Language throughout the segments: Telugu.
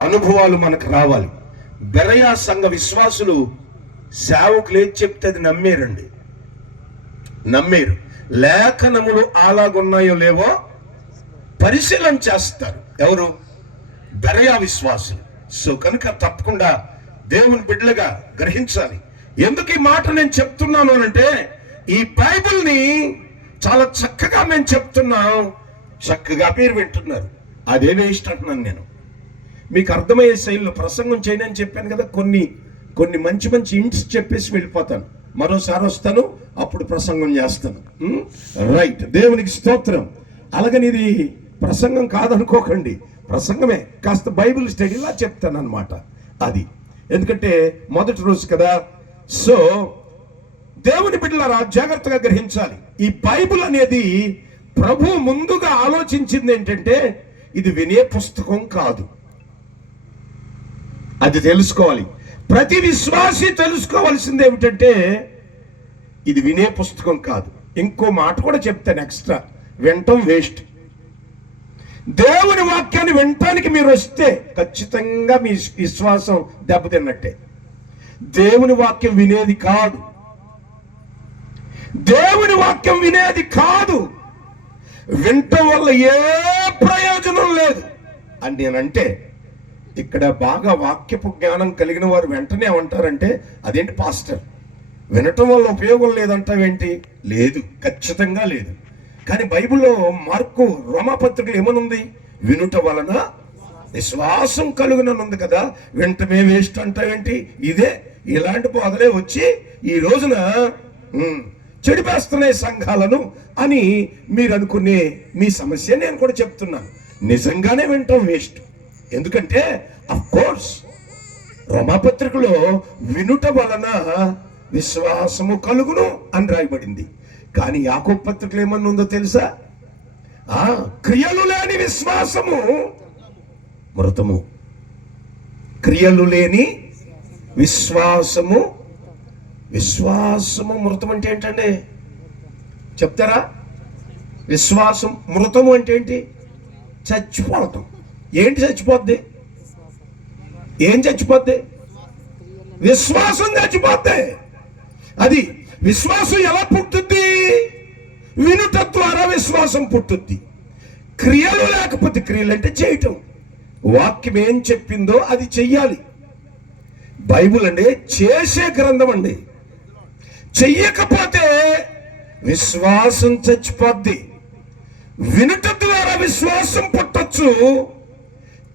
అనుభవాలు మనకు రావాలి. బెరయా సంఘ విశ్వాసులు సేవకులు ఏది చెప్తే అది నమ్మేరు. లేఖనములు అలాగున్నాయో లేవో పరిశీలన చేస్తారు. ఎవరు? బెరయా విశ్వాసులు. సో కనుక తప్పకుండా దేవుని బిడ్డలుగా గ్రహించాలి. ఎందుకు ఈ మాట నేను చెప్తున్నాను అంటే, ఈ బైబిల్ని చాలా చక్కగా మేము చెప్తున్నాం, చక్కగా మీరు వింటున్నారు. అదే వేస్ట్ అంటున్నాను నేను. మీకు అర్థమయ్యే శైలిలో ప్రసంగం చేయనని చెప్పాను కదా. కొన్ని మంచి ఇంట్స్ చెప్పేసి వెళ్ళిపోతాను. మరోసారి వస్తాను, అప్పుడు ప్రసంగం చేస్తాను. రైట్, దేవునికి స్తోత్రం. అలాగని ఇది ప్రసంగం కాదనుకోకండి, ప్రసంగమే. కాస్త బైబిల్ స్టడీలా చెప్తాను అనమాట. అది ఎందుకంటే మొదటి రోజు కదా. సో దేవుని బిడ్డలారా జాగ్రత్తగా గ్రహించాలి. ఈ బైబిల్ అనేది ప్రభు ముందుగా ఆలోచించింది ఏంటంటే, ఇది వినే పుస్తకం కాదు. అది తెలుసుకోవాలి. ప్రతి విశ్వాసి తెలుసుకోవాల్సింది ఏమిటంటే, ఇది వినే పుస్తకం కాదు. ఇంకో మాట కూడా చెప్తాను ఎక్స్ట్రా, వినటం వేస్ట్. దేవుని వాక్యాన్ని వినటానికి మీరు వస్తే ఖచ్చితంగా మీ విశ్వాసం దెబ్బతిన్నట్టే. దేవుని వాక్యం వినేది కాదు, దేవుని వాక్యం వినేది కాదు. వినటం వల్ల ఏ ప్రయోజనం లేదు అని నేనంటే, ఇక్కడ బాగా వాక్యపు జ్ఞానం కలిగిన వారు వెంటనే ఏమంటారంటే, అదేంటి పాస్టర్ వినటం వల్ల ఉపయోగం లేదంటావేంటి? లేదు, ఖచ్చితంగా లేదు. కానీ బైబిల్లో మార్కు రోమాపత్రికలు ఏమనుంది? వినుట వలన విశ్వాసం కలుగుననుంది కదా. వింటమే వేస్ట్ అంటావేంటి? ఇలాంటి బోధలే వచ్చి ఈ రోజున చెడిపేస్తున్నాయి సంఘాలను అని మీరు అనుకునే మీ సమస్య నేను కూడా చెప్తున్నాను. నిజంగానే వినటం వేస్ట్. ఎందుకంటే అఫ్ కోర్స్ రోమాపత్రికలో వినుట వలన విశ్వాసము కలుగును అని రాయబడింది. కానీ యాకోబు పత్రికలో ఏమన్నా ఉందో తెలుసా? క్రియలు లేని విశ్వాసము మృతము. క్రియలు లేని విశ్వాసము మృతం అంటే ఏంటండి చెప్తారా? విశ్వాసం మృతము అంటే ఏంటి? చచ్చిపోవటం. ఏంటి చచ్చిపోద్ది? ఏం చచ్చిపోద్ది? విశ్వాసం చచ్చిపోద్ది. అది విశ్వాసం ఎలా పుట్టుద్ది? వినుట ద్వారా విశ్వాసం పుట్టుద్ది. క్రియలు లేకపోతే, క్రియలు అంటే చేయటం. వాక్యం ఏం చెప్పిందో అది చెయ్యాలి. బైబిల్ అంటే చేసే గ్రంథం అండి. చెయ్యకపోతే విశ్వాసం చచ్చిపోద్ది. వినుట ద్వారా విశ్వాసం పుట్టొచ్చు,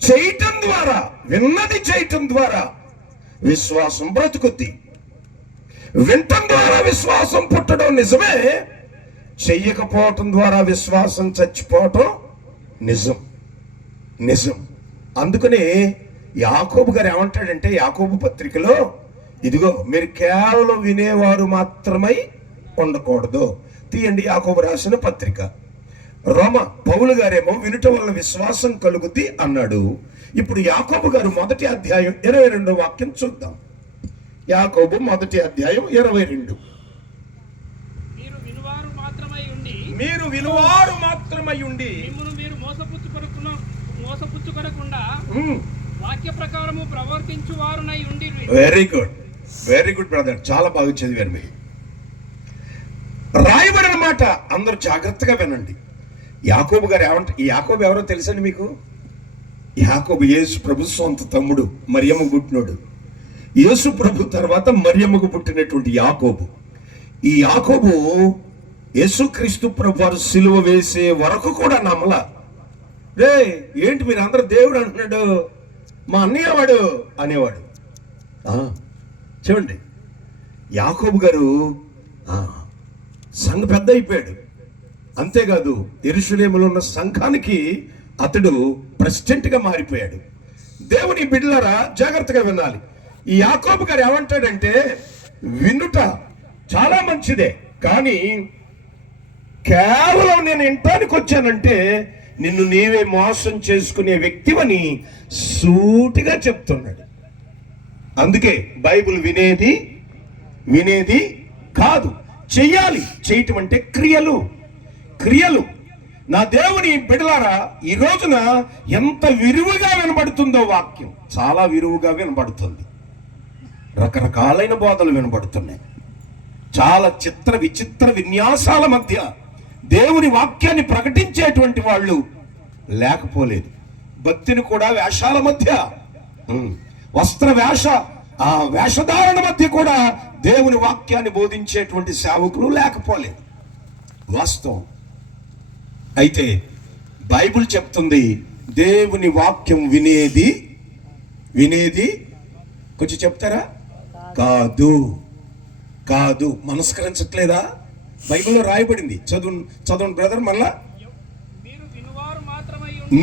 చేయటం ద్వారా, విన్నది చేయటం ద్వారా విశ్వాసం బ్రతుకుద్ది. వినటం ద్వారా విశ్వాసం పుట్టడం నిజమే, చెయ్యకపోవటం ద్వారా విశ్వాసం చచ్చిపోవటం నిజం. అందుకనే యాకోబు గారు ఏమంటాడంటే, యాకోబు పత్రికలో, ఇదిగో మీరు కేవలం వినేవారు మాత్రమై ఉండకూడదు. తీయండి యాకోబు రాసిన పత్రిక. పౌలు గారేమో వినుట వల్ల విశ్వాసం కలుగుద్ది అన్నాడు. ఇప్పుడు యాకోబు గారు 1వ అధ్యాయం 22వ వాక్యం చూద్దాం. యాకోబు 1వ అధ్యాయం 22. మీరు వినువారు మాత్రమై ఉండి మీరు మోసపుచ్చుకొనకుండా వాక్య ప్రకారము ప్రవర్తించువారునై ఉండి. వెరీ గుడ్ బ్రదర్, చాలా బాగా చదివారు మీరు. రాయబడిన మాట అందరూ జాగ్రత్తగా వినండి. యాకోబు గారు ఈ యాకోబు ఎవరో తెలుసండి మీకు? యాకోబు యేసు ప్రభు సొంత తమ్ముడు, మరియమ్మ పుట్టినోడు. యేసు ప్రభు తర్వాత మరియమ్మకు పుట్టినటువంటి యాకోబు. ఈ యాకోబు యేసుక్రీస్తు ప్రభు వారు సిలువ వేసే వరకు కూడా నమ్మల. ఏంటి మీరు అందరూ దేవుడు అంటున్నాడు, మా అన్నయ్య వాడు అనేవాడు. చూడండి, యాకోబు గారు సంఘ పెద్ద అయిపోయాడు. అంతేకాదు యెరూషలేములో ఉన్న సంఘానికి అతడు ప్రెసిడెంట్గా మారిపోయాడు. దేవుని బిడ్డలారా జాగ్రత్తగా వినాలి. ఈ యాకోబు గారు ఏమంటాడంటే, వినుట చాలా మంచిదే, కానీ కేవలం నేను వినటానికి వచ్చానంటే నిన్ను నీవే మోసం చేసుకునే వ్యక్తివని సూటిగా చెప్తున్నాడు. అందుకే బైబిల్ వినేది కాదు, చెయ్యాలి. చేయటం అంటే క్రియలు. నా దేవుని బిడ్డలారా, ఈ రోజున ఎంత విరివిగా వినబడుతుందో వాక్యం, చాలా విరివిగా వినబడుతుంది. రకరకాలైన బోధలు వినబడుతున్నాయి. చాలా చిత్ర విచిత్ర విన్యాసాల మధ్య దేవుని వాక్యాన్ని ప్రకటించేటువంటి వాళ్ళు లేకపోలేదు. భక్తిని కూడా వేషాల మధ్య, వస్త్ర వేషధారణ మధ్య కూడా దేవుని వాక్యాన్ని బోధించేటువంటి సేవకులు లేకపోలేదు. వాస్తవం. అయితే బైబిల్ చెప్తుంది, దేవుని వాక్యం వినేది కొంచెం చెప్తారా? కాదు. మనస్కరించట్లేదా? బైబిల్లో రాయబడింది. చదువు బ్రదర్. మళ్ళా,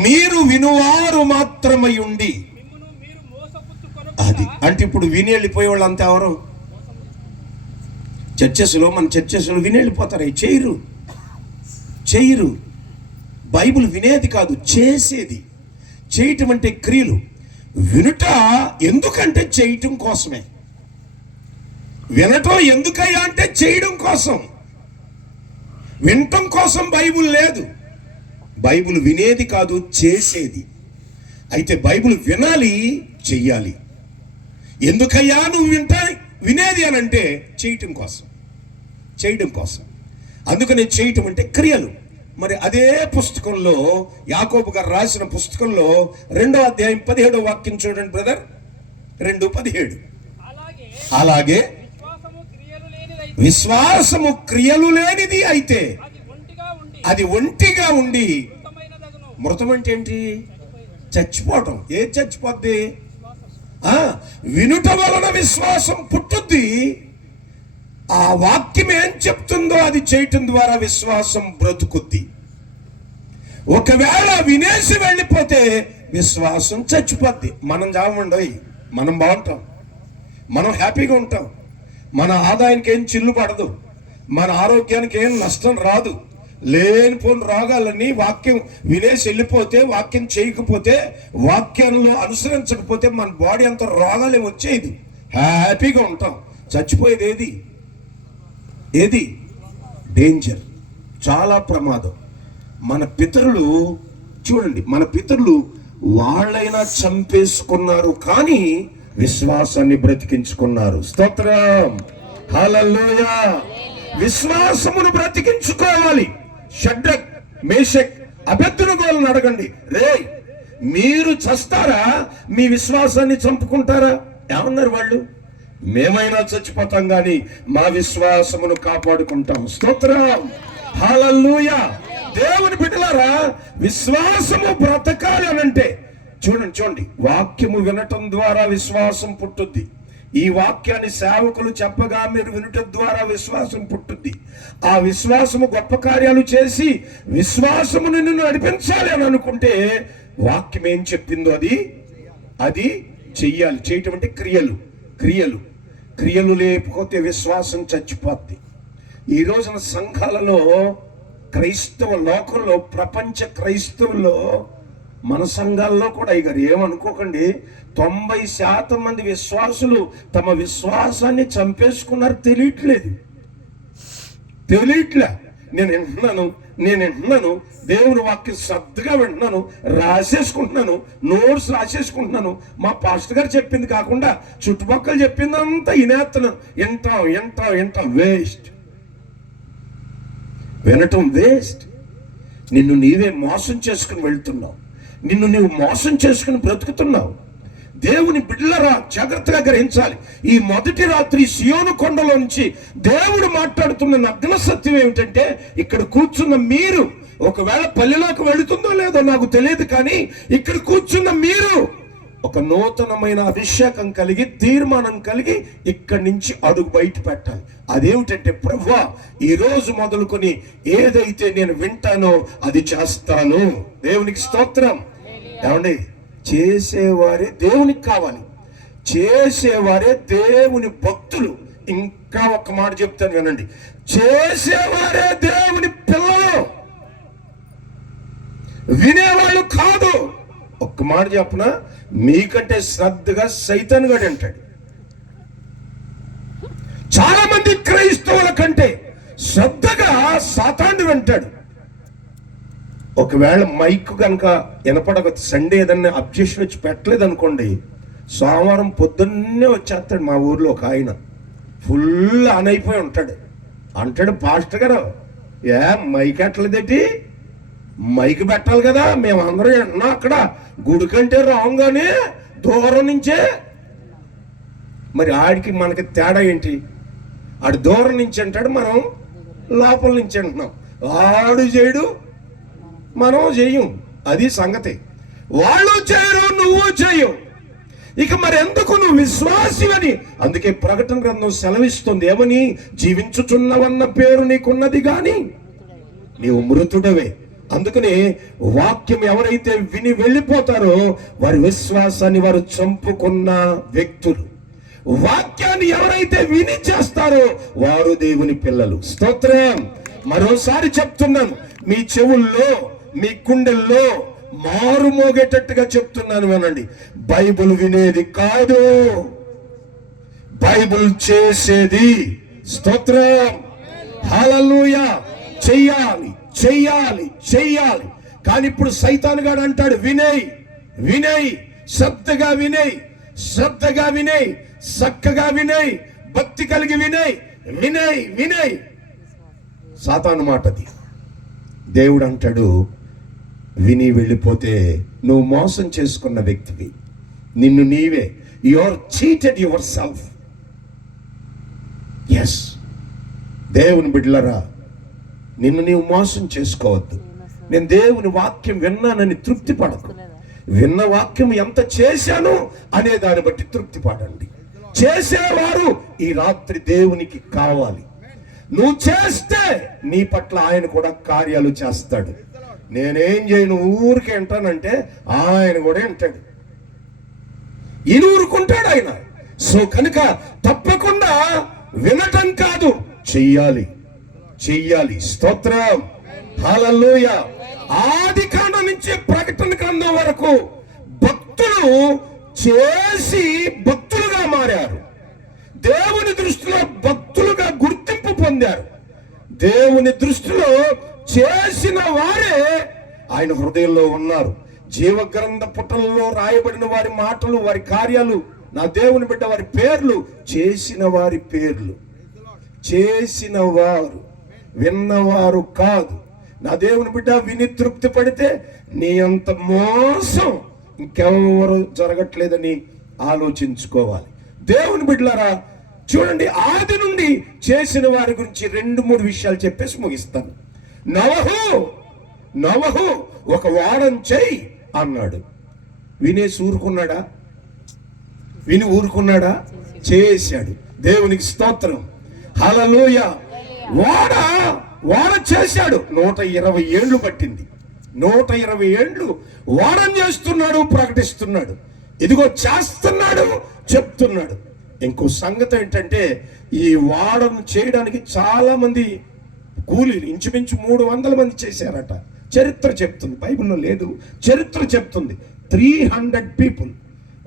మీరు వినువారు మాత్రమై ఉండి. అది అంటే ఇప్పుడు విని వెళ్ళిపోయే వాళ్ళు అంతా ఎవరు? మన చర్చెస్లో విని వెళ్ళిపోతారు. చేయరు. బైబిల్ వినేది కాదు, చేసేది. చేయటం అంటే క్రియలు. వినుట ఎందుకంటే చేయటం కోసమే. వినటం ఎందుకయ్యా అంటే చేయడం కోసం. వినటం కోసం బైబిల్ లేదు. బైబిల్ వినేది కాదు, చేసేది. అయితే బైబిల్ వినాలి, చెయ్యాలి. ఎందుకయ్యా నువ్వు వినేది అని అంటే చేయటం కోసం. అందుకనే చేయటం అంటే క్రియలు. మరి అదే పుస్తకంలో, యాకోబు గారు రాసిన పుస్తకంలో 2వ అధ్యాయం 17వ వాక్యం చూడండి బ్రదర్. 2:17. అలాగే విశ్వాసము క్రియలు లేనిది అయితే అది ఒంటిగా ఉండి మృతం. అంటే ఏంటి? చచ్చిపోవటం. ఏది చచ్చిపోద్ది? వినుట వలన విశ్వాసం పుట్టుద్ది. ఆ వాక్యం ఏం చెప్తుందో అది చేయటం ద్వారా విశ్వాసం బ్రతుకుద్ది. ఒకవేళ వినేసి వెళ్ళిపోతే విశ్వాసం చచ్చిపోద్ది. మనం చావండి, మనం బాగుంటాం, మనం హ్యాపీగా ఉంటాం, మన ఆదాయానికి ఏం చిల్లు పడదు, మన ఆరోగ్యానికి ఏం నష్టం రాదు. లేనిపోని రోగాలన్నీ వాక్యం వినేసి వెళ్ళిపోతే, వాక్యం చేయకపోతే, వాక్యంలో అనుసరించకపోతే మన బాడీ అంత రోగాలే వచ్చేది. హ్యాపీగా ఉంటాం. చచ్చిపోయేది ఏది? డేంజర్, చాలా ప్రమాదం. మన పితరులు చూడండి, మన పితరులు వాళ్ళైనా చంపేసుకున్నారు కానీ విశ్వాసాన్ని బ్రతికించుకున్నారు. స్తోత్రం, హల్లెలూయా. విశ్వాసమును బ్రతికించుకోవాలి. షడ్రక్, మేషక్, అబేద్నెగోలను అడగండి, మీరు చస్తారా? మీ విశ్వాసాన్ని చంపుకుంటారా? ఏమన్నారు వాళ్ళు? మేమైనా చచ్చిపోతాం కానీ మా విశ్వాసమును కాపాడుకుంటాం. స్తోత్రం, హల్లెలూయా. దేవుని బిడ్డలారా, విశ్వాసము బ్రతకాలి అనంటే చూడండి, వాక్యము వినటం ద్వారా విశ్వాసం పుట్టుద్ది. ఈ వాక్యాన్ని సేవకులు చెప్పగా మీరు వినటం ద్వారా విశ్వాసం పుట్టుద్ది. ఆ విశ్వాసము గొప్ప కార్యాలు చేసి విశ్వాసమును నిన్ను నడిపించాలి అని అనుకుంటే వాక్యం ఏం చెప్పిందో అది చెయ్యాలి. చేయటం అంటే క్రియలు లేకపోతే విశ్వాసం చచ్చిపోద్ది. ఈ రోజున సంఘాలలో, క్రైస్తవ లోకంలో, ప్రపంచ క్రైస్తవుల్లో, మన సంఘాల్లో కూడా ఇక ఏమనుకోకండి, 90% మంది విశ్వాసులు తమ విశ్వాసాన్ని చంపేసుకున్నారు. తెలియట్లే. నేను వింటున్నాను దేవుని వాక్యం శ్రద్ధగా వింటున్నాను, రాసేసుకుంటున్నాను, నోట్స్ రాసేసుకుంటున్నాను. మా పాస్టర్ గారు చెప్పింది కాకుండా చుట్టుపక్కల చెప్పిందంతా వింటాం. వినటం వేస్ట్. నిన్ను నీవే మోసం చేసుకుని వెళ్తున్నావు. నిన్ను నీవు మోసం చేసుకుని బ్రతుకుతున్నావు. దేవుని బిడ్డలరా, జాగ్రత్తగా గ్రహించాలి. ఈ మొదటి రాత్రి సియోను కొండలోంచి దేవుడు మాట్లాడుతున్న నగ్న సత్యం ఏమిటంటే, ఇక్కడ కూర్చున్న మీరు, ఒకవేళ పల్లెలోకి వెళుతుందో లేదో నాకు తెలియదు, కానీ ఇక్కడ కూర్చున్న మీరు ఒక నూతనమైన అభిషేకం కలిగి, తీర్మానం కలిగి ఇక్కడి నుంచి అడుగు బయట పెట్టాలి. అదేమిటంటే, ప్రభువా, ఈ రోజు మొదలుకొని ఏదైతే నేను వింటానో అది చేస్తాను. దేవునికి స్తోత్రం. ఏమండి, చేసేవారే దేవునికి కావాలి, చేసేవారే దేవుని భక్తులు. ఇంకా ఒక మాట చెప్తాను వినండి, చేసేవారే దేవుని పిల్లలు, వినేవాళ్ళు కాదు. ఒక్క మాట చెప్పనా, మీకంటే శ్రద్ధగా సైతాన్ గడు అంటాడు. చాలా మంది క్రైస్తవుల కంటే శ్రద్ధగా సాతాను వింటాడు. ఒకవేళ మైక్ కనుక వినపడక సండే ఏదన్నా అబ్జెక్షన్ వచ్చి పెట్టలేదు అనుకోండి, సోమవారం పొద్దున్నే వచ్చేస్తాడు. మా ఊర్లో ఒక ఆయన ఫుల్ ఆన్ అయిపోయి ఉంటాడు. అంటాడు, పాస్టర్ గారు ఏ మైక్ ఎట్టలేదేటి, మైక్ పెట్టాలి కదా, మేము అందరం వింటున్నాం అక్కడ గుడి కంటే రాగానే దూరం నుంచే. మరి ఆడికి మనకి తేడా ఏంటి? ఆడు దూరం నుంచి అంటాడు, మనం లోపల నుంచి అంటున్నాం. ఆడు చేయడు, మనం చెయ్యం. అది సంగతి. వాళ్ళు చేయరు, నువ్వు చెయ్యవు. ఇక మరి ఎందుకు నువ్వు విశ్వాసివని? అందుకే ప్రకటన గ్రంథం సెలవిస్తుంది ఏమని? జీవించుచున్నవన్న పేరు నీకున్నది గాని నీవు మృతుడవే. అందుకని వాక్యం ఎవరైతే విని వెళ్ళిపోతారో వారి విశ్వాసాన్ని వారు చంపుకున్న వ్యక్తులు. వాక్యాన్ని ఎవరైతే విని చేస్తారో వారు దేవుని పిల్లలు. స్తోత్రం. మరోసారి చెప్తున్నాను, మీ చెవుల్లో మీ గుండెల్లో మారు మోగేటట్టుగా చెప్తున్నాను వినండి. బైబిల్ వినేది కాదు, బైబిల్ చేసేది. స్తోత్రం. హల్లెలూయా. చెయ్యాలి చెయ్యాలి చెయ్యాలి. కానీ ఇప్పుడు సైతాను గాడు అంటాడు, వినేయ్ వినేయ్, శ్రద్ధగా వినేయ్, శ్రద్ధగా వినేయ్, చక్కగా వినేయ్, భక్తి కలిగి వినేయ్, వినేయ్ వినేయ్. సాతాను మాటది. దేవుడు అంటాడు, విని వెళ్ళిపోతే నువ్వు మోసం చేసుకున్న వ్యక్తివి. నిన్ను నీవే, you are cheated yourself. Yes, దేవుని బిడ్డలరా, నిన్ను నీవు మోసం చేసుకోవద్దు. నేను దేవుని వాక్యం విన్నానని తృప్తి పడకు. విన్న వాక్యం ఎంత చేశాను అనే దాన్ని బట్టి తృప్తి పడండి. చేసేవారు ఈ రాత్రి దేవునికి కావాలి. నువ్వు చేస్తే నీ పట్ల ఆయన కూడా కార్యాలు చేస్తాడు. నేనేం చేయను, ఊరికి వింటానంటే ఆయన కూడా వింటాడు. ఈయన ఊరుకుంటాడు ఆయన. సో కనుక తప్పకుండా వినటం కాదు, చెయ్యాలి చెయ్యాలి. స్తోత్రం. హల్లెలూయా. ఆది కాండం నుంచి ప్రకటన గ్రంథం వరకు భక్తులు చేసి భక్తులుగా మారారు. దేవుని దృష్టిలో భక్తులుగా గుర్తింపు పొందారు. దేవుని దృష్టిలో చేసిన వారే ఆయన హృదయంలో ఉన్నారు. జీవగ్రంథ పుటల్లో రాయబడిన వారి మాటలు, వారి కార్యాలు, నా దేవుని బిడ్డ వారి పేర్లు, చేసిన వారి పేర్లు. చేసిన వారు, విన్నవారు కాదు. నా దేవుని బిడ్డ విని తృప్తి పడితే నీ అంత మోసం ఇంకెవరు జరగట్లేదని ఆలోచించుకోవాలి. దేవుని బిడ్డలారా చూడండి, ఆది నుండి చేసిన వారి గురించి 2-3 విషయాలు చెప్పేసి ముగిస్తాను. నవహు ఒక వాడం చెయ్యి అన్నాడు. వినేసి ఊరుకున్నాడా? విని ఊరుకున్నాడా? చేశాడు. దేవునికి స్తోత్రం. హల్లెలూయా. వాడ చేశాడు. 120 ఏళ్ళు పట్టింది. 120 ఏళ్ళు వారం చేస్తున్నాడు, ప్రకటిస్తున్నాడు. ఇదిగో చేస్తున్నాడు, చెప్తున్నాడు. ఇంకో సంగతి ఏంటంటే, ఈ వాడను చేయడానికి చాలా మంది కూలీలు, ఇంచుమించు 300 మంది చేశారట. చరిత్ర చెప్తుంది, బైబిల్లో లేదు, చరిత్ర చెప్తుంది. 300 పీపుల్.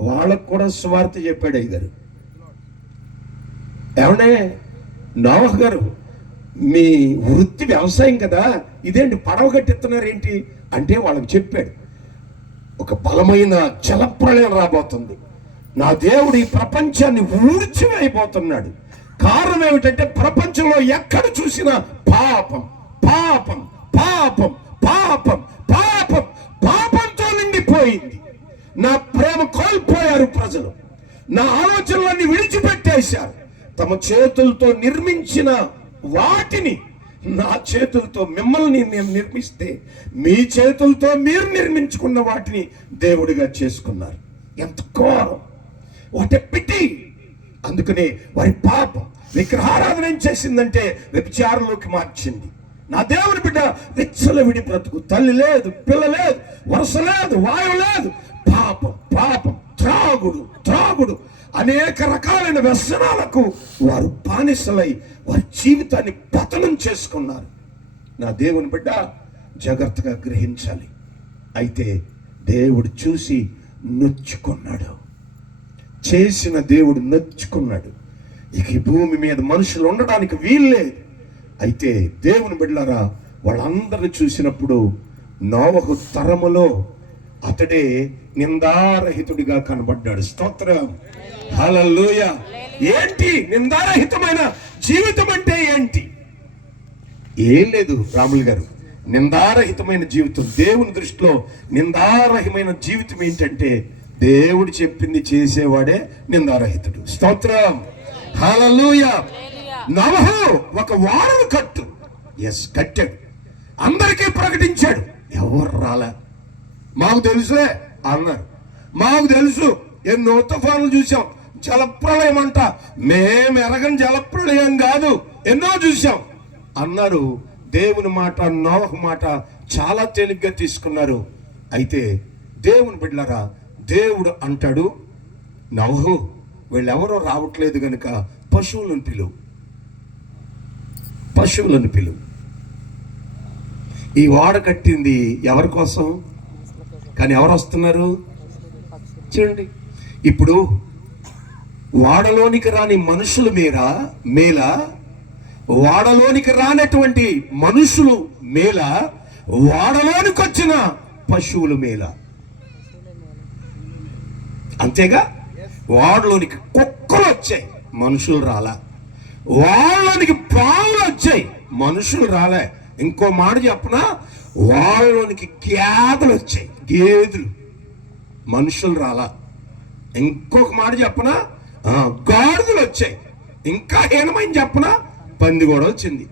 వాళ్ళకు కూడా స్వార్థ చెప్పాడు అయ్యగారు. ఏమనే నోవహ్ గారు, మీ వృత్తి వ్యవసాయం కదా, ఇదేంటి పడవ కట్టిస్తున్నారు ఏంటి అంటే వాళ్ళకి చెప్పాడు, ఒక బలమైన జలప్రళయం రాబోతుంది. నా దేవుడు ఈ ప్రపంచాన్ని ఊడ్చివేయబోతున్నాడు. కారణం ఏమిటంటే ప్రపంచంలో ఎక్కడ చూసినా పాపం పాపం పాపం పాపం పాపం పాపంతో నిండిపోయింది. నా ప్రేమ కోల్పోయారు ప్రజలు. నా ఆలోచనలన్నీ విడిచిపెట్టేశారు. తమ చేతులతో నిర్మించిన వాటిని, నా చేతులతో మిమ్మల్ని నేను నిర్మిస్తే మీ చేతులతో మీరు నిర్మించుకున్న వాటిని దేవుడిగా చేసుకున్నారు. ఎంత ఘోరం! What a pity! అందుకనే వారి పాపం విగ్రహారాధన ఏం చేసిందంటే వ్యభిచారంలోకి మార్చింది. నా దేవుని బిడ్డ విచ్చలవిడి బ్రతుకు, తల్లి లేదు, పిల్ల లేదు, వరుస లేదు, వాయువు లేదు, పాపం పాపం, త్రాగుడు అనేక రకాలైన వ్యసనాలకు వారు బానిసలై వారి జీవితాన్ని పతనం చేసుకున్నారు. నా దేవుని బిడ్డ జాగ్రత్తగా గ్రహించాలి. అయితే దేవుడు చూసి నొచ్చుకున్నాడు. చేసిన దేవుడు నొచ్చుకున్నాడు. ఇక ఈ భూమి మీద మనుషులు ఉండడానికి వీల్లేదు. అయితే దేవుని బిడ్డలారా, వాళ్ళందరిని చూసినప్పుడు నోవహు తరములో అతడే నిందారహితుడిగా కనబడ్డాడు. స్తోత్రం, హల్లెలూయా. ఏంటి నిందారహితమైన జీవితం అంటే ఏంటి? ఏం లేదు రాములు గారు. నిందారహితమైన జీవితం దేవుని దృష్టిలో నిందారహితమైన జీవితం ఏంటంటే దేవుడు చెప్పింది చేసేవాడే నిందారహితుడు. స్తోత్రం, హల్లెలూయా. నోవహు ఒక వాడను కట్టాడు, అందరికీ ప్రకటించాడు. ఎవరు రాలే, మాకు తెలుసులే అన్నారు. మాకు తెలుసు, ఎన్నో తుఫానులు చూసాం, జలప్రళయం అంట, మేము ఎరగని జలప్రళయం కాదు, ఎన్నో చూసాం అన్నారు. దేవుని మాట, నోవహు మాట చాలా తేలిగ్గా తీసుకున్నారు. అయితే దేవుని బిడ్డలారా, దేవుడు అంటాడు, నోవహు వీళ్ళెవరో రావట్లేదు గనుక పశువులను పిలువు. ఈ వాడ కట్టింది ఎవరి కోసం? కానీ ఎవరు వస్తున్నారు చూడండి. ఇప్పుడు వాడలోనికి రాని మనుషుల మేల, వాడలోనికి రానటువంటి మనుషులు మేల, వాడలోనికి వచ్చిన పశువుల మేల. అంతేగా? వాడలోనికి కుక్కలు వచ్చాయి, మనుషులు రాలా. వాళ్ళలోనికి పావులు వచ్చాయి, మనుషులు రాలే. ఇంకో మాట చెప్పనా, వాళ్ళలోనికి గేదెలు వచ్చాయి, గేదెలు, మనుషులు రాలా. ఇంకొక మాట చెప్పనా, గాడిదలు వచ్చాయి. ఇంకా హీనమైన చెప్పనా, పంది కూడా వచ్చింది.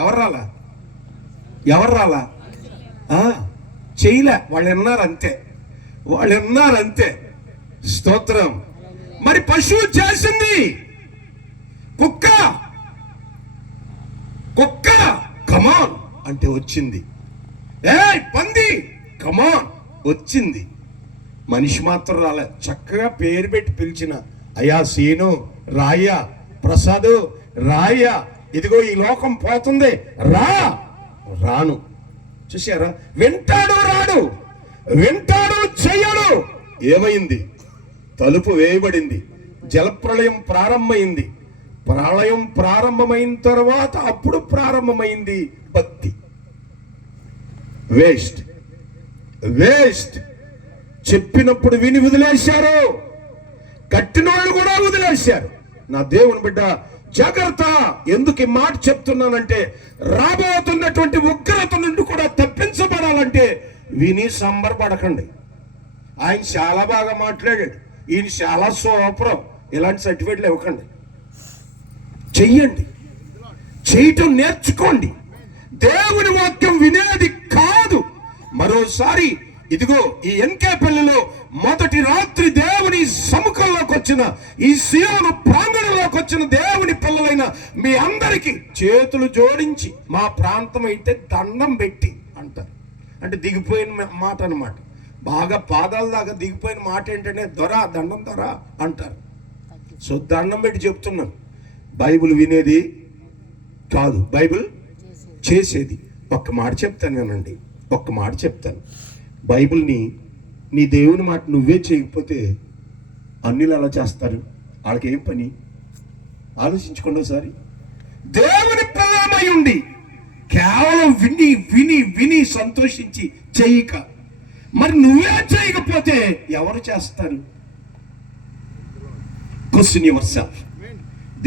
ఎవరు రాలా? చేయలే, వాళ్ళు విన్నారు అంతే. స్తోత్రం. మరి పశువు చేసింది కుక్క కమాన్ అంటే వచ్చింది. పంది కమాన్ వచ్చింది. మనిషి మాత్రం రాలే. చక్కగా పేరు పెట్టి పిలిచిన, అయ్యా సీను, రాయ్యా, ప్రసాదు, రాయ్యా, ఇదిగో ఈ లోకం పోతుంది, రాను. చూసారా? వింటాడు, రాడు, వింటాడు, చెయ్యడు. ఏమైంది? తలుపు వేయబడింది, జలప్రళయం ప్రారంభమైంది. ప్రళయం ప్రారంభమైన తర్వాత అప్పుడు ప్రారంభమైంది భక్తి. వేస్ట్. చెప్పినప్పుడు విని వదిలేశారు, కట్టినోళ్ళు కూడా వదిలేశారు. నా దేవుని బిడ్డ జాగ్రత్త. ఎందుకు ఈ మాట చెప్తున్నానంటే, రాబోతున్నటువంటి ఉగ్రత నుండి కూడా తప్పించబడాలంటే విని సంబరపడకండి. ఆయన చాలా బాగా మాట్లాడాడు, ఈయన చాలా సూపర్, ఇలాంటి సర్టిఫికెట్లు ఇవ్వకండి. చెయ్యండి, చేయటం నేర్చుకోండి. దేవుని వాక్యం వినేది కాదు. మరోసారి ఇదిగో ఈ ఎన్కేపల్లిలో మొదటి రాత్రి దేవుని సముఖంలోకి వచ్చిన, ఈ సియోను ప్రాంగణంలోకి వచ్చిన దేవుని పిల్లలైన మీ అందరికీ చేతులు జోడించి, మా ప్రాంతం అయితే దండం పెట్టి అంటారు. అంటే దిగిపోయిన మాట అన్నమాట. బాగా పాదాల దాకా దిగిపోయిన మాట ఏంటంటే, దండం దొర అంటారు. సో దండం పెట్టి చెప్తున్నాను, బైబిల్ వినేది కాదు, బైబిల్ చేసేది. ఒక్క మాట చెప్తాను వినండి, ఒక్క మాట చెప్తాను. బైబిల్ని, నీ దేవుని మాట నువ్వే చేయకపోతే అన్యులు అలా చేస్తారు. వాళ్ళకి ఏం పని? ఆలోచించుకోండి ఒకసారి. దేవుని పిల్లమై ఉండి కేవలం విని విని విని సంతోషించి చేయక, మరి నువ్వే చేయకపోతే ఎవరు చేస్తారు? Question your self.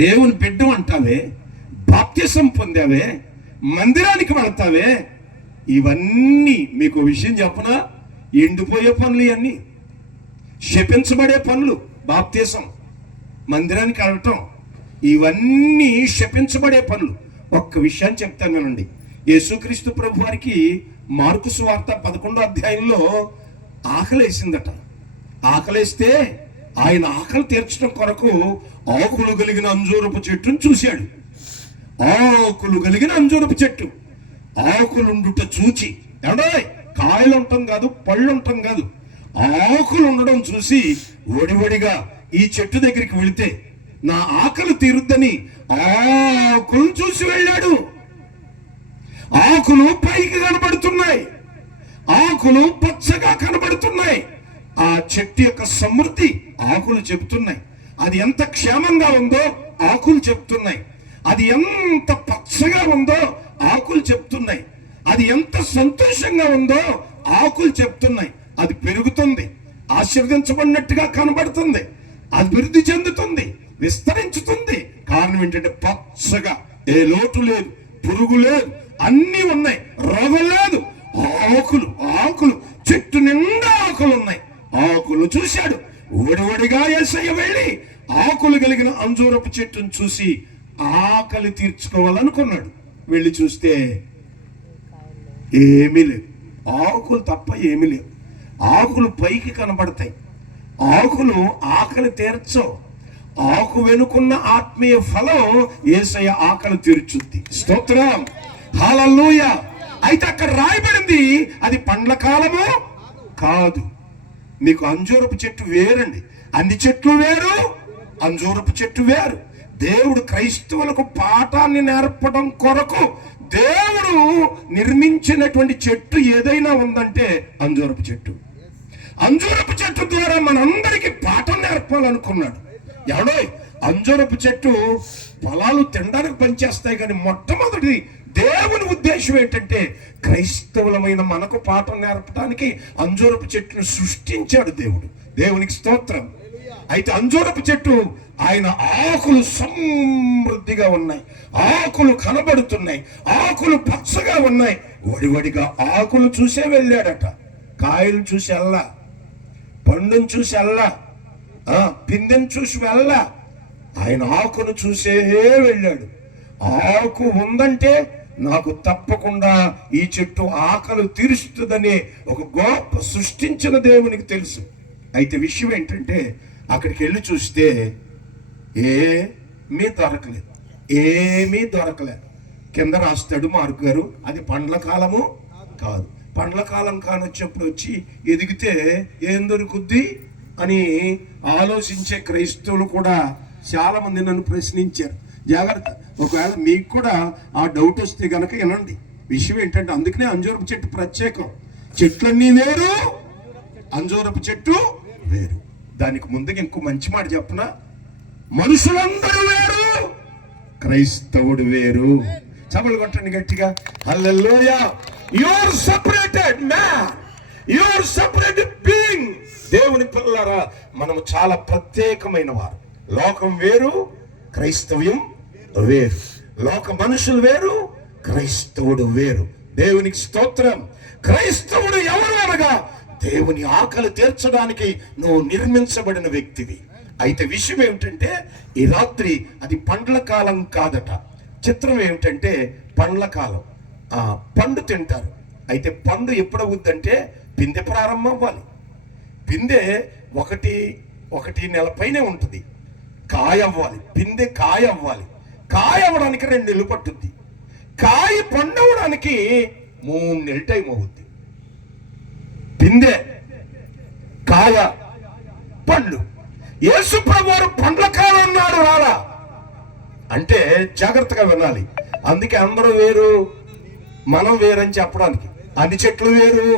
దేవుని బిడ్డ అంటావే, బాప్తిసం పొందావే, మందిరానికి వెళ్తావే, ఇవన్నీ మీకు విషయం చెప్పనా, ఎండిపోయే పనులు, ఇవన్నీ శపించబడే పనులు. బాప్తిసం, మందిరానికి వెళ్ళటం, ఇవన్నీ శపించబడే పనులు. ఒక్క విషయాన్ని చెప్తాను వినండి. యేసుక్రీస్తు ప్రభు వారికి మార్కు సువార్త 11వ అధ్యాయంలో ఆకలేసిందట. ఆకలేస్తే ఆయన ఆకలి తీర్చడం కొరకు ఆకులు కలిగిన అంజూరపు చెట్టును చూశాడు. ఆకులు కలిగిన అంజూరపు చెట్టు, ఆకులుండుట చూచి, కాయలు ఉండటం కాదు, పళ్ళు ఉండటం కాదు, ఆకులు ఉండడం చూసి ఒడివడిగా ఈ చెట్టు దగ్గరికి వెళితే నా ఆకలి తీరుద్దని ఆకులు చూసి వెళ్ళాడు. ఆకులు పైకి కనబడుతున్నాయి, ఆకులు పచ్చగా కనబడుతున్నాయి. ఆ చెట్టు యొక్క సమృద్ధి ఆకులు చెబుతున్నాయి. అది ఎంత క్షేమంగా ఉందో ఆకులు చెప్తున్నాయి. అది ఎంత పచ్చగా ఉందో ఆకులు చెప్తున్నాయి. అది ఎంత సంతోషంగా ఉందో ఆకులు చెప్తున్నాయి. అది పెరుగుతుంది, ఆశీర్వదించబడినట్టుగా కనబడుతుంది, అభివృద్ధి చెందుతుంది, విస్తరించుతుంది. కారణం ఏంటంటే పచ్చగా, ఏ లోటు లేదు, పురుగు లేదు, అన్ని ఉన్నాయి, రోగం లేదు. ఆకులు ఆకులు చెట్టు నిండా ఆకులు ఉన్నాయి. ఆకులు చూశాడు. ఒడివడిగా యేసయ్య వెళ్ళి ఆకులు కలిగిన అంజూరపు చెట్టును చూసి ఆకలి తీర్చుకోవాలనుకున్నాడు. వెళ్ళి చూస్తే ఏమీ లేదు, ఆకులు తప్ప ఏమీ లేవు. ఆకులు పైకి కనబడతాయి, ఆకులు ఆకలి తీర్చవు. ఆకు వెనుకున్న ఆత్మీయ ఫలం యేసయ్య ఆకలి తీర్చుద్ది. స్తోత్రం, హల్లెలూయా. అయితే అక్కడ రాయబడింది అది పండ్ల కాలము కాదు. మీకు అంజూరపు చెట్టు వేరండి, అన్ని చెట్లు వేరు, అంజూరపు చెట్టు వేరు. దేవుడు క్రైస్తవులకు పాఠాన్ని నేర్పడం కొరకు దేవుడు నిర్మించినటువంటి చెట్టు ఏదైనా ఉందంటే అంజూరపు చెట్టు. అంజూరపు చెట్టు ద్వారా మనందరికీ పాఠం నేర్పాలనుకున్నాడు. ఎవడో అంజూరపు చెట్టు ఫలాలు తినడానికి పనిచేస్తాయి, కానీ మొట్టమొదటి దేవుని ఉద్దేశం ఏంటంటే క్రైస్తవులమైన మనకు పాఠం నేర్పడానికి అంజూరపు చెట్టును సృష్టించాడు దేవుడు. దేవునికి స్తోత్రం. అయితే అంజూరపు చెట్టు ఆయన ఆకులు సమృద్ధిగా ఉన్నాయి, ఆకులు కనబడుతున్నాయి, ఆకులు పచ్చగా ఉన్నాయి. వడివడిగా ఆకులు చూసే వెళ్ళాడట, కాయలు చూసి వెళ్ళా, పండును చూసి వెళ్ళా, పిందెను చూసి వెళ్ళా. ఆయన ఆకును చూసే వెళ్ళాడు. ఆకు ఉందంటే నాకు తప్పకుండా ఈ చెట్టు ఆకలి తీరుస్తుందని ఒక గొప్ప సృష్టించిన దేవునికి తెలుసు. అయితే విషయం ఏంటంటే అక్కడికి వెళ్ళి చూస్తే ఏమీ దొరకలేదు, ఏమీ దొరకలేదు. కింద రాస్తాడు మార్కు గారు, అది పండ్ల కాలము కాదు. పండ్ల కాలం కానొచ్చేప్పుడు వచ్చి ఎదిగితే ఏం దొరుకుద్ది అని ఆలోచించే క్రైస్తవులు కూడా చాలా మంది నన్ను ప్రశ్నించారు. జాగ్రత్త, ఒకవేళ మీకు కూడా ఆ డౌట్ వస్తే గనక వినండి. విషయం ఏంటంటే అందుకనే అంజూరపు చెట్టు ప్రత్యేకం. చెట్లన్నీ వేరు, అంజూరపు చెట్టు వేరు. దానికి ముందుగా ఇంకో మంచి మాట చెప్పనా, మనుషులందరూ వేరు, క్రైస్తవుడు వేరు. చపలు కొట్టండి గట్టిగా, hallelujah. You are separated man, you are separated being. దేవుని పిల్లలారా, మనము చాలా ప్రత్యేకమైన వారు. లోకం వేరు, క్రైస్తవ్యం వేరు. లోక మనుషులు వేరు, క్రైస్తవుడు వేరు. దేవునికి స్తోత్రం. క్రైస్తవుడు ఎవరు అనగా దేవుని ఆకలి తీర్చడానికి నువ్వు నిర్మించబడిన వ్యక్తివి. అయితే విషయం ఏమిటంటే ఈ రాత్రి అది పండ్ల కాలం కాదట. చిత్రం ఏమిటంటే పండ్ల కాలం, పండు తింటారు. అయితే పండు ఎప్పుడవుద్దంటే పిందె ప్రారంభం అవ్వాలి. పిందె ఒకటి నెల పైనే ఉంటుంది. కాయ అవ్వాలి, పిందె కాయ అవ్వాలి. కాయ అవ్వడానికి 2 నెలలు పట్టుద్ది. కాయ పండవడానికి 3 నెలల టైం అవుద్ది. పిందె, కాయ, పండు. యేసు ప్రభువు పండ్ల కాలం అన్నాడు రాలా అంటే జాగ్రత్తగా వినాలి. అందుకే అందరూ వేరు, మనం వేరని చెప్పడానికి. అన్ని చెట్లు వేరు,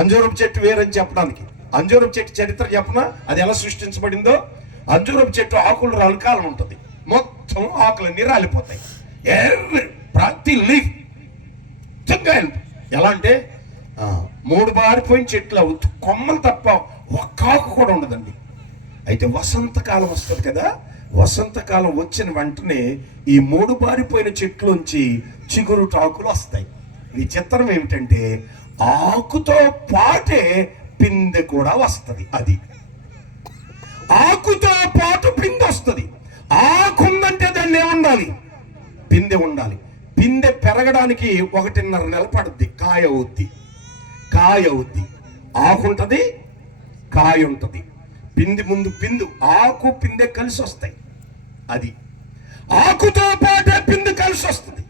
అంజూరపు చెట్టు వేరని చెప్పడానికి. అంజూరపు చెట్టు చరిత్ర చెప్పనా, అది ఎలా సృష్టించబడిందో. అంజూరపు చెట్టు ఆకులు రాలికాలం ఉంటుంది, మొత్తం ఆకులన్నీ రాలిపోతాయి. ప్రతి లీఫ్ ఎలా అంటే 3 బారిపోయిన చెట్లు కొమ్మలు తప్ప ఒక్క ఆకు కూడా ఉండదండి. అయితే వసంతకాలం వస్తుంది కదా, వసంతకాలం వచ్చిన వెంటనే ఈ 3 బారిపోయిన చెట్లోంచి చిగురుటాకులు వస్తాయి. ఈ చిత్రం ఏమిటంటే ఆకుతో పాటే పిందె కూడా వస్తుంది. అది ఆకుతో పాటు పిందె వస్తుంది. ఆకు ఉందంటే దాన్ని ఏముండాలి, పిందె ఉండాలి. పిందె పెరగడానికి 1.5 నెల పడుద్ది. కాయ అవుద్ది, ఆకు ఉంటుంది, కాయ ఉంటుంది. పిండి ముందు పిందు, ఆకు పిందె కలిసి వస్తాయి. అది ఆకుతో పాటే పిందె కలిసి వస్తుంది.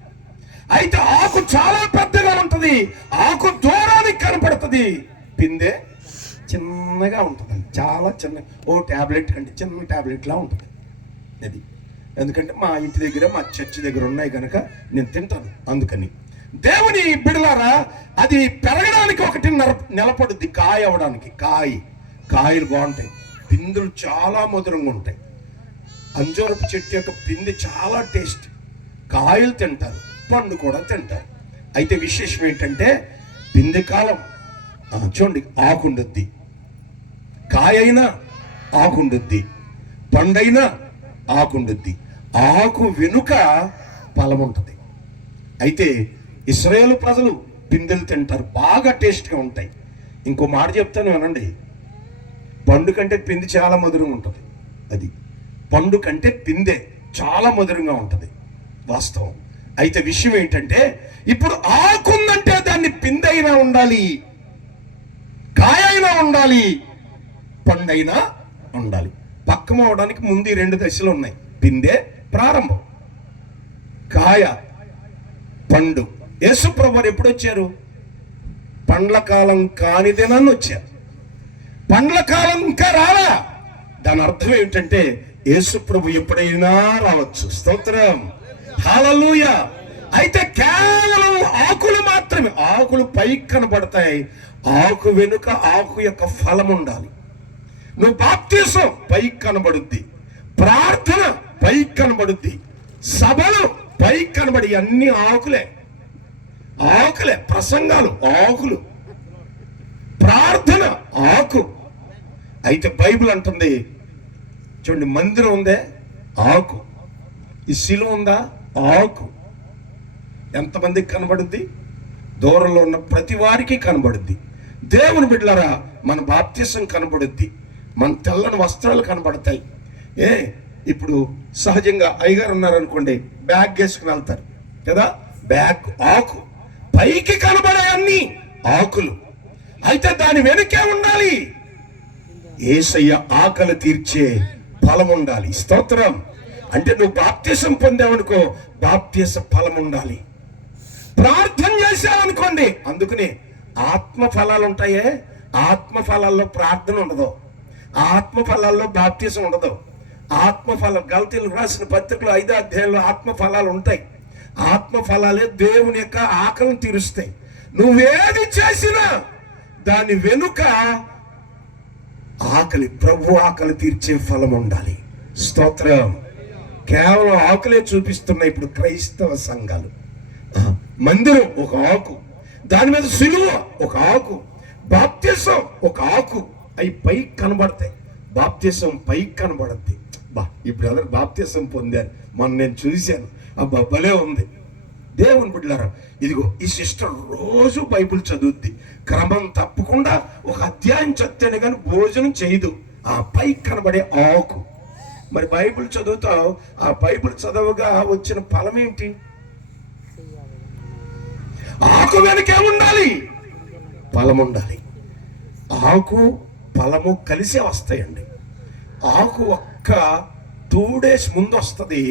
అయితే ఆకు చాలా పెద్దగా ఉంటుంది, ఆకు దూరానికి కనపడుతుంది, పిందె చిన్నగా ఉంటుంది. చాలా చిన్న, ఓ ట్యాబ్లెట్ కంటే చిన్న ట్యాబ్లెట్లా ఉంటుంది అది. ఎందుకంటే మా ఇంటి దగ్గర, మా చర్చి దగ్గర ఉన్నాయి కనుక నేను తింటాను. అందుకని దేవుని బిడలారా, అది పెరగడానికి 1.5 నెల పడుద్ది. కాయ అవ్వడానికి. కాయలు బాగుంటాయి, పిందులు చాలా మధురంగా ఉంటాయి. అంజూరపు చెట్టు యొక్క పిండి చాలా టేస్ట్. కాయలు తింటారు, పండు కూడా తింటారు. అయితే విశేషం ఏంటంటే పిందె కాలం చూడండి, ఆకుండుద్ది, కాయైనా ఆకుండుద్ది, పండైనా ఆకుండుద్ది, ఆకు వెనుక ఫలం ఉంటుంది. అయితే ఇశ్రాయేలు ప్రజలు పిందెలు తింటారు, బాగా టేస్ట్గా ఉంటాయి. ఇంకో మాట చెప్తాను వినండి, పండు కంటే పిండి చాలా మధురంగా ఉంటుంది. అది పండు కంటే పిందె చాలా మధురంగా ఉంటుంది, వాస్తవం. అయితే విషయం ఏంటంటే ఇప్పుడు ఆకుందంటే దాన్ని పిందె అయినా ఉండాలి, కాయ అయినా ఉండాలి, పండైనా ఉండాలి. పక్కన అవడానికి ముందు 2 దశలు ఉన్నాయి. పిందె ప్రారంభం, కాయ, పండు. యేసు ప్రభువు ఎప్పుడు వచ్చారు? పండ్ల కాలం కాని దినాన్ని వచ్చారు. పండ్ల కాలం ఇంకా రాలా. దాని అర్థం ఏంటంటే యేసు ప్రభు ఎప్పుడైనా రావచ్చు. స్తోత్రం, హల్లెలూయా. అయితే కేవలం ఆకులు మాత్రమే, ఆకులు పైకి కనబడతాయి, ఆకు వెనుక ఆకు యొక్క ఫలం ఉండాలి. నువ్వు బాప్తిసం పైకి కనబడుద్ది, ప్రార్థన పైకి కనబడుద్ది, సభలు పైకి కనబడి అన్ని ఆకులే, ఆకులే, ప్రసంగాలు ఆకులు, ప్రార్థన ఆకు. అయితే బైబిల్ అంటుంది చూడండి, మందిరం ఉందే ఆకు, ఈ శిలువ ఉందా ఆకు. ఎంతమందికి కనబడుద్ది? దూరంలో ఉన్న ప్రతి వారికి కనబడుద్ది. దేవుని బిడ్డలారా, మన బాప్తిసం కనబడుద్ది, మన తెల్లని వస్త్రాలు కనబడతాయి. ఇప్పుడు సహజంగా అయ్యగారు ఉన్నారనుకోండి, బ్యాగ్ వేసుకుని వెళ్తారు కదా, బ్యాగ్ ఆకు, పైకి కనబడే అన్ని ఆకులు. అయితే దాని వెనుకే ఉండాలి యేసయ్య ఆకలి తీర్చే ఫలం ఉండాలి. స్తోత్రం. అంటే నువ్వు బాప్తిసం పొందావనుకో, బాప్తిస ఫలం ఉండాలి. ప్రార్థన చేసావనుకోండి, అందుకని ఆత్మ ఫలాలు ఉంటాయే, ఆత్మ ఫలాల్లో ప్రార్థన ఉండదు, ఆత్మ ఫలాల్లో బాప్తిసం ఉండదు. ఆత్మ ఫలం గలతీయులకు రాసిన పత్రికలో 5వ అధ్యాయంలో ఆత్మ ఫలాలు ఉంటాయి. ఆత్మ ఫలాలే దేవుని యొక్క ఆకలిని తీరుస్తాయి. నువ్వేది చేసినా దాని వెనుక ఆకలి, ప్రభు ఆకలి తీర్చే ఫలం ఉండాలి. స్తోత్రం. కేవలం ఆకులే చూపిస్తున్నాయి ఇప్పుడు క్రైస్తవ సంఘాలు. మందిరం ఒక ఆకు, దాని మీద సిలువ ఒక ఆకు, బాప్తిసం ఒక ఆకు, అవి పైకి కనబడతాయి. బాప్తిసం పైకి కనబడద్ది. ఇప్పుడు అందరు బాప్తిసం పొందారు, మొన్న నేను చూశాను, అబ్బా భలే ఉంది. దేవుని బిడ్డలారా, ఇదిగో ఈ సిస్టర్ రోజు బైబిల్ చదువుద్ది, క్రమం తప్పకుండా ఒక అధ్యాయం చదివితేనే కానీ భోజనం చేయదు. ఆ పైకి కనబడే ఆకు. మరి బైబిల్ చదువుతావు, ఆ బైబిల్ చదవగా వచ్చిన ఫలం ఏంటి? ఆకు వెనకే ఉండాలి, ఫలం ఉండాలి. ఆకు ఫలము కలిసే వస్తాయండి. ఆకు ఒక్క 2 days ముందు వస్తుంది,